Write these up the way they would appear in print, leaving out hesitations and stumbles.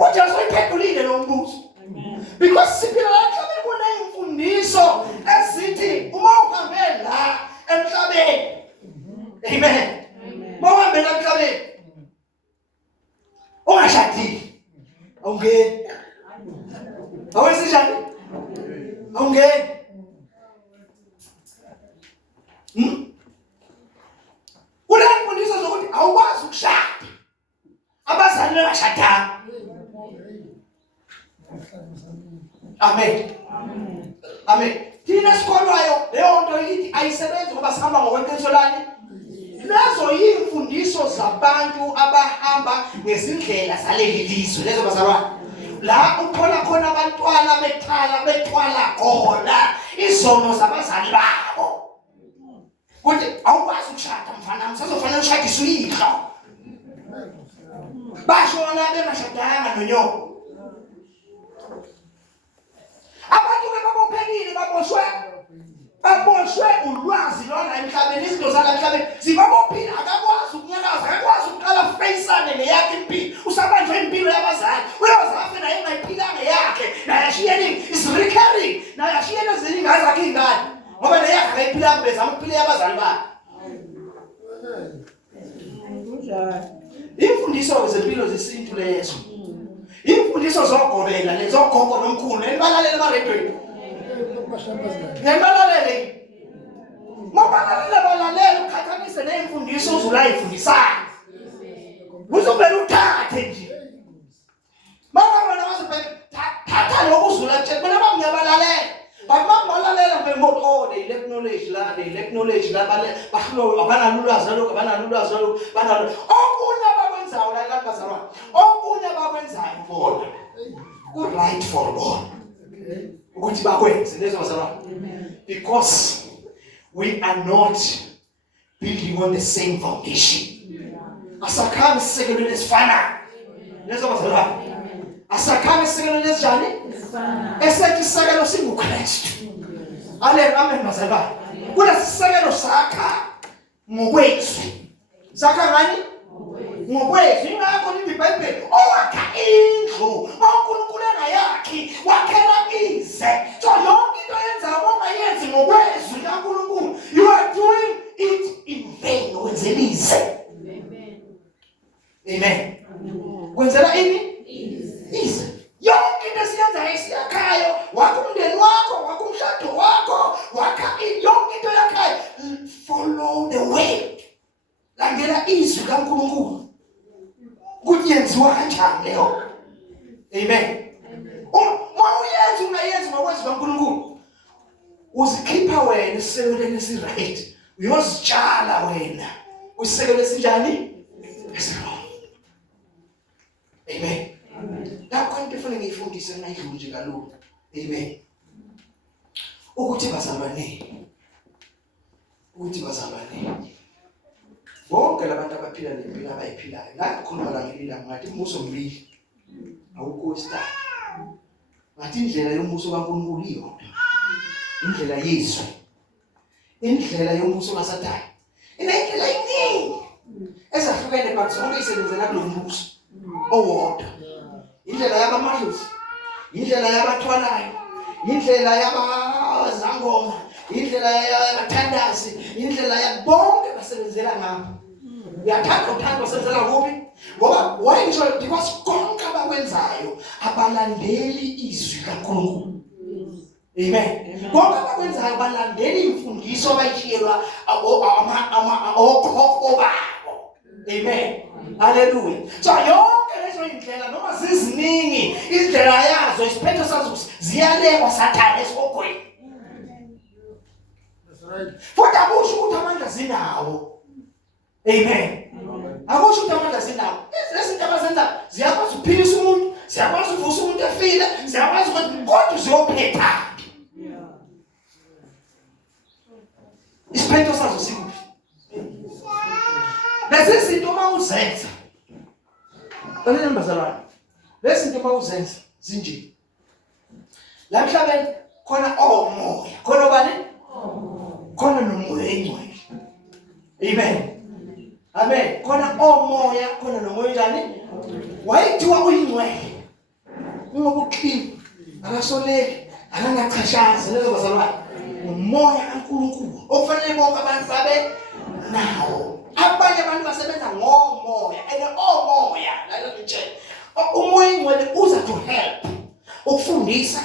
uJesu uyiphendulile lo mbuzo. Because siphila la emhlabeni kuneyimfundiso ezithi uma uhambe la emhlabeni. Amen. Mawuhambe la emhlabeni. Ungashadile. Awungeni. Awenzenjani? Awungeni. Kulemfundiso zokuthi awukwazi ukushada. Abazali bashadana. Amen. Amen. Thina sikholwayo leyo nto ithi ayisebenzi ngoba sihamba ngokweqiniso lani. Lezo yimfundiso zabantu abahamba ngezindlela zaleli lizwe. Lezo bazalwane. La uthola khona abantwana bethwala khona izono zabazali babo. Kuthi awukwazi ukushada mfana, msazofanele ushadiswe uyihlo. Bashona bengashadanga nonyoko. Abantu bebabophelile baboshwe ulwazi lona emhlabeni, izinto zala emhlabeni zibabophile, akakwazi ukunyakaza, akakwazi ukuqala facane neyakhe impilo. Usabanjwe impilo yabazali, uyozafe naye engayiphilanga yakhe, naye ashiyeni is recurring, naye ashiyeni ezinye ingazakhe ingane ngoba neyakhe akayiphilanga bezama ukuphila yabazali bakhe. Imfundiso zempilo zesintu lezo. Imfundiso zogobela lezogogo nomkhulu elibalalele emaredweni. Ngebalalele. Balalele ukhathanise nemfundiso uzulayifundisayo. Uzobela uthathe nje. Mama wena wazobela thatha lokuzula nje mina bangiyabalalela. Bamalalela ngemoto the knowledge la bahlo abanalulwazi lokho banalo. Okunye bakwenzayo la bazalwane. Okunye bakwenzayo bona. Good right for bona. Ukuthi bakwenze lezo bazalwane. Because we are not building on the same foundation. Asakami sisekelweni esifana. Lezo bazalwane. Asakami sisekelweni esijani? Esethi sisekelo singuKristu. Amen bazalwane. Kula sisekelo sakha ngokwethu. Sakha ngani? Ngokwethu. Ingakho iBhayibheli owakha indlu, uNkulunkulu engayakhi, wakhela ize. So yonke into yenzayo ongayenzi ngokwethu kaNkulunkulu, you are doing it in vain. Wenzela ize. Amen. Wenzela ini? Ize. Yonke into esiyenzayo esiyakhayo, wakho umndeni wakho, wakho umshado wakho, wakha yonke into yakhayo, follow the way. Landela izwi kaNkulunkulu. Kuyenziwa kanjani leyo? Amen. Uma uyenza ungayenzi ngokwenza kaNkulunkulu, uzikhipha wena isisekelo esiright. Uyozitshala wena. Usisekelo esinjani? Esirong. Amen. Lapho into efanele ngiyifundise ngayidluli nje kalulu. Amen. Ukuthi bazalwane. Bonke labantu abaphila nempilo abayiphilayo. La khuluma la ngelila ngathi umbuso mbili. Awukho isithathu. Ngathi indlela yombuso kaNkulunkulu iyodwa. Indlela yezwi. Indlela yombuso kaSathane. Indlela iningi. Ezahlukene but zonke isebenzela kulo mbuso owodwa. Indlela yabamadlozi, indlela yabathwalayo, indlela yabazangoma, indlela yabathandazi, indlela yabonke basebenzela ngapha. Uyathanda uthanda basebenzela kuphi? Ngoba wayisho because konke abakwenzayo abalandeli izwi kaNkulunkulu. Amen. Konke abakwenzayo balandeli imfundiso abayishiyelwa okhokho babo. Amen. Hallelujah. So yonke lezo indlela noma ziziningi indlela yazo isiphetho sazo ziyalekwa Sathane esogwini. That's right. Futhi akusho ukuthi amandla zinawo. Amen. Akusho ukuthi amandla zinawo. Lezi zinto abazenza ziyakwazi ukuphilisa umuntu, ziyakwazi ukuvusa umuntu efile, ziyakwazi ukuthi kodwa ziyophetha. Isiphetho sazo sikuphi? Lezi zinto mawuzenza. Balele bazalwane. Lezi zinto mawuzenza zinje. La emhlabeni khona omoya. Khona bani? Khona nomoya engcwele. Amen. Amen. Khona omoya, khona nomoya njani? Wayithiwa uyingcwele. Ungoba uclean, akasoleki, akangachashazi lezo bazalwane. Umoya kaNkulunkulu okufanele bonke abantu babe nawo. Abanye abantu basebenza ngomoya, and omoya, like ngitshela, umoya ingcwele uza to help, ukufundisa,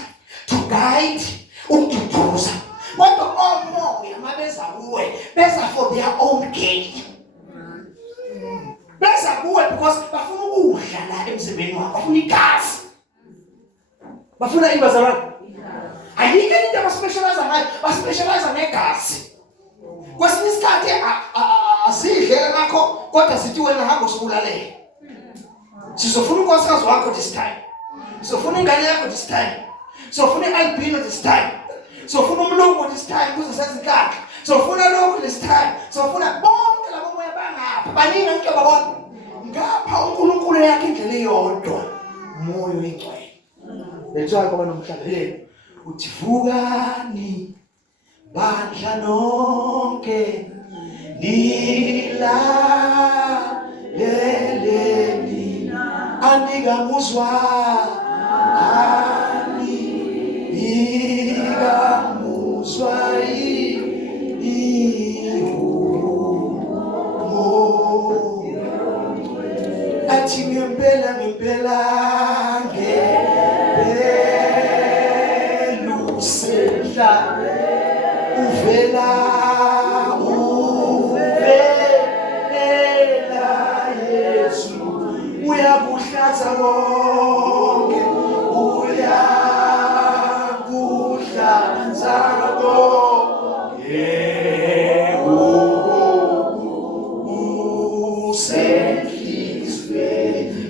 to guide, ukududuza. Kodwa omoya mabeza kuwe, beza for their own gain. Beza kuwe because bafuna ukudla la emzimbeni wakho, bafuna igazi. Bafuna ibazalwane. Ayike into abaspecialize ngayo, baspecialize ngegazi. Kwesinye isikhathi azidle ngakho kodwa sithi wena hamba usibulalela. Sizofuna unkosikazi wakho this time. Sizofuna ingane yakho this time. Sizofuna ialbino this time. Sizofuna umlungu this time kuze senze inkakha. Sizofuna lokho this time. Sizofuna bonke labo moya bangapha. Baningi abantu ababona. Ngapha uNkulunkulu yakhe indlela eyodwa. Moyo oyingcwele. Lethiwa ngoba nomhlabelelo uthi vukani bandla nonke nilaleleni anikamuzwa athi ngempela usedla uvela Yesu uyakuhlanza konke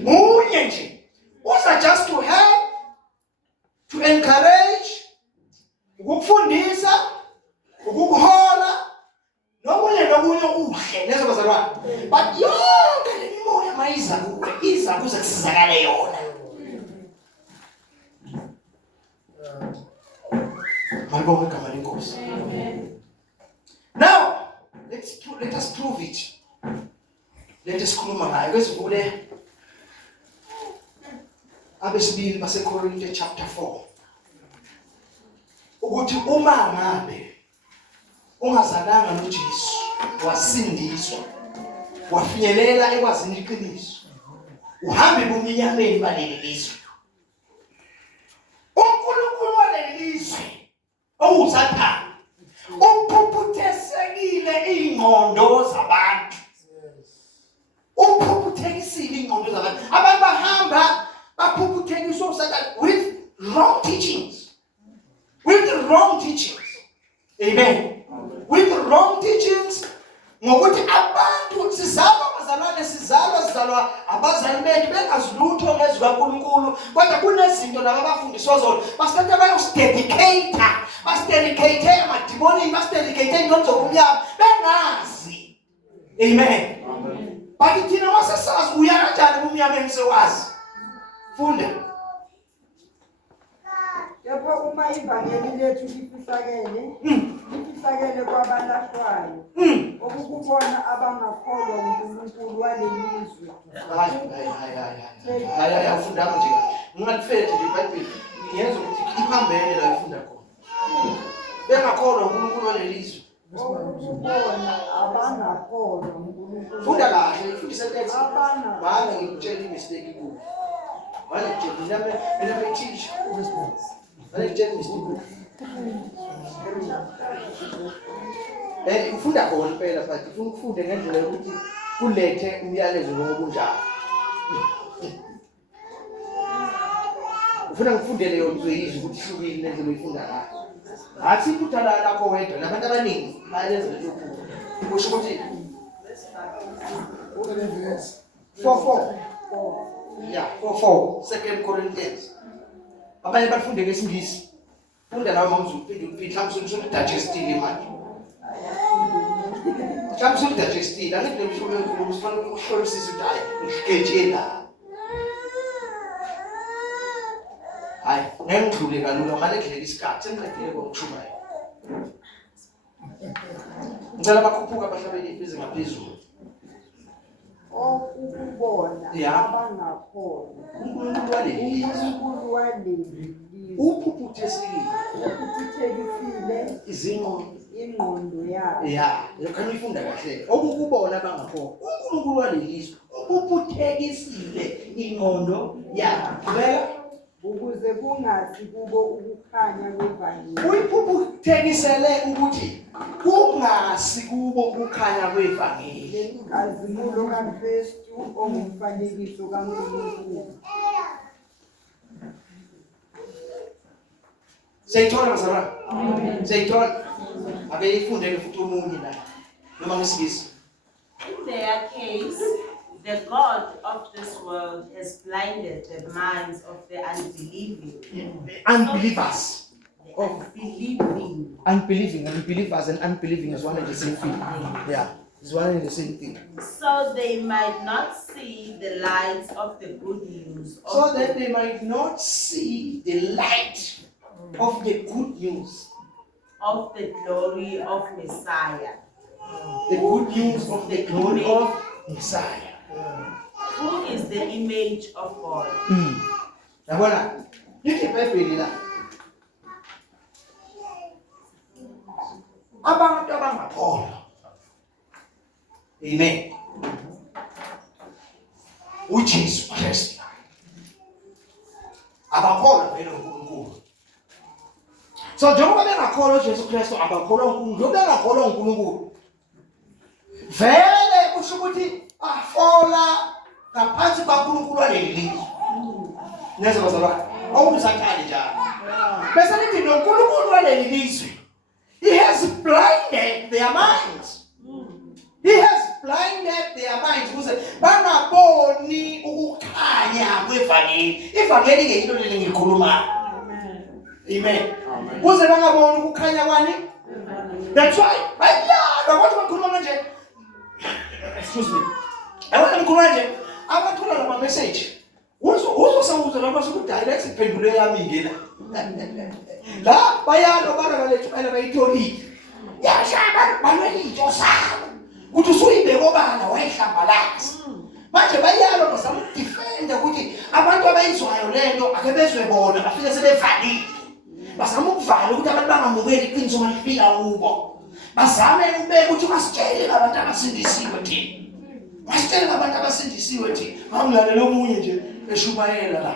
munye nje uza just to help, to encourage, ukufundisa, ukukuhola nokunye uhle lezo bazalwane. But yonke le mimoya mayiza iza kuze kusizakale yona. Malibonke igama lenkosi. Now let us prove it. Let us khuluma ngayo kwesivule abesibili baseKorinte chapter 4. Ukuthi uma ngabe ungazalanga noJesu, wasindiswa, wafinyelela ekwazini iqiniso, uhambe buminyameni baleli lizwe. uNkulunkulu waleli lizwe owusathana uphuphuthesekile ingqondo zabantu. Uphuphuthekisile ingqondo zabantu. Abantu bahamba baphuphuthekiswa usathana with wrong teachings. With the wrong teachings. Amen. With the wrong teachings. Ngokuthi abantu sizalwa bazalwane sizalwa abazali bethu bengazilutho ngezikaNkulunkulu kodwa kunezinto laba abafundiswa zona basithatha bayostedicate amadimoni bastedicate into zokumnyama bengazi. Amen. But thina wasesazi uya kanjani kumnyama emsewazi. Funda. Lapho uma ivangeli lethu lifihlakele kwabalahlwayo okukubona abangakholwa uNkulunkulu walelizwe. Hayi ufunda nje. Ngingalifethi nje iBhayibheli. Ngiyenza ukuthi iphambene la ifunda khona. Bengakholwa uNkulunkulu walelizwe. Okukubona abangakholwa uNkulunkulu. Funda kahle, ifundise text. Abana. Bhala ngikutshela imistake kubo. Bhala ngitshela mina teach. Ufunda khona impela futhi ufuna ukufunde ngendlela yokuthi kulethe umyalezo ngokunjalo. Ufuna ukufunde leyo nzwezi ukuthi hlukile nendlela oyifunda ngayo. Athi ukuthala lakho wedwa nabantu abaningi bayenza lokho. Kusho ukuthi 4:4. Yeah, 4:4 2 Corinthians. Abanye bafunde ngesingisi. Funda nawe mawuze uphinde mhlawumbe udigestile manje. Mhlawumbe udigestile, angeke ngisholo enkulu usifana ukuhlolisisa ukuthi hayi ngiketshela. Hayi, ngengidlule kalula manje ngidlela isikhathi sengiqedile ngokuchumayo. Ngicela bakhuphuka abahlabeli izize ngaphezulu. Okukubona abangakholwa. uNkulunkulu waleli uNkulunkulu waleli uphuphuthekile uphuphuthekisile ingqondo yabo. ya khanya uyifunda kahle okukubona abangakho uNkulunkulu waleli uphuphuthekisile ingqondo yakhe vela Ukuze kungasi kubo ukukhanya kwevangeli. uyiphuphukisele ukuthi kungasi kubo ukukhanya kwevangeli Inkazimulo kaKristu ongumfanekiso kaNkulunkulu. siyithola bazalwane siyithola ake ifundele futhi omunye la noma ngesingisi. In their case, the God of this world has blinded the minds of the unbelieving. Unbelievers. The unbelieving. Unbelievers and unbelieving is one and the same thing. Yeah, it's one and the same thing. So they might not see the light of the good news. So that they might not see the light of the good news. Of the glory of Messiah. The good news of the glory of Messiah. Who is the image of God. Yabona, yiki Bible la. Abantu abangakholwa. Amen. uJesu Kristu. Abakholwa vele uNkulunkulu. So njengoba bengakholwa uJesu Kristu abakholwa uNkulunkulu, njengoba bengakholwa uNkulunkulu. Vele kusho ukuthi afola ngaphansi kwaNkulunkulu waleli. Neze bazalwane. Awuzakhali njalo. Bese lithi noNkulunkulu waleli lizwe. He has blinded their minds. He has blinded their minds ukuze bangaboni ukukhanya kwevangeli. Ivangeli ngeyinto leli ngikhuluma. Amen. Ukuze bangaboni ukukhanya kwani? That's why bayala kodwa bakhuluma manje. Excuse me. Awona mkhuluma nje abathola lama message. Uzosawuza laba soku direct iphendulo yami ngena. La bayalo bakalethu bana bayitholile. Yashaba balwelito sabo. Kuthi usuyibeka obala wayihlambalaza. Manje bayalo bazama ukudefenda ukuthi abantu abayizwayo lento ake bezwe bona bafike sebevalile. Bazama ukuvala ukuthi abantu bangamukeli iqiniso malifika kubo. Bazame ukubeka ukuthi basitshele abantu abasindisiwe thina. Basitshele abantu abasindisiwe thina. Angulalela omunye nje eshumayela la.